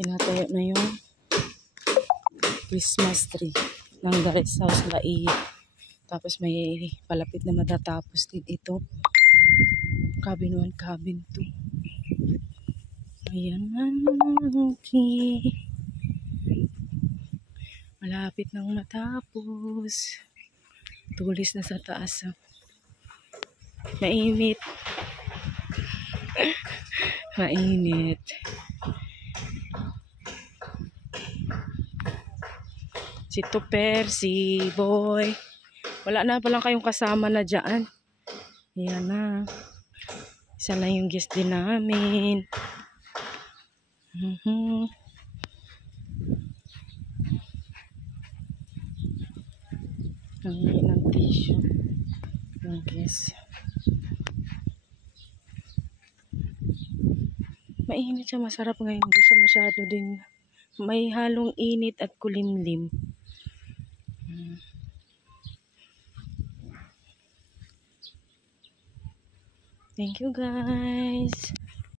Tinatayo na yung Christmas tree ng The Rest House Lai. Tapos may palapit na matatapos din ito. Cabin 1, cabin 2. Ayan na. Okay. Malapit nang matapos. Tulis na sa taas. Mainit. Mainit. Si Tupper, si Boy. Wala na palang kayong kasama na dyan. Ayan na. Isa lang yung guest din namin. Ang liit ng tissue. Yung guest. Mainit siya, masarap ngayon. Hindi siya masyado din. May halong init at kulimlim. Thank you guys.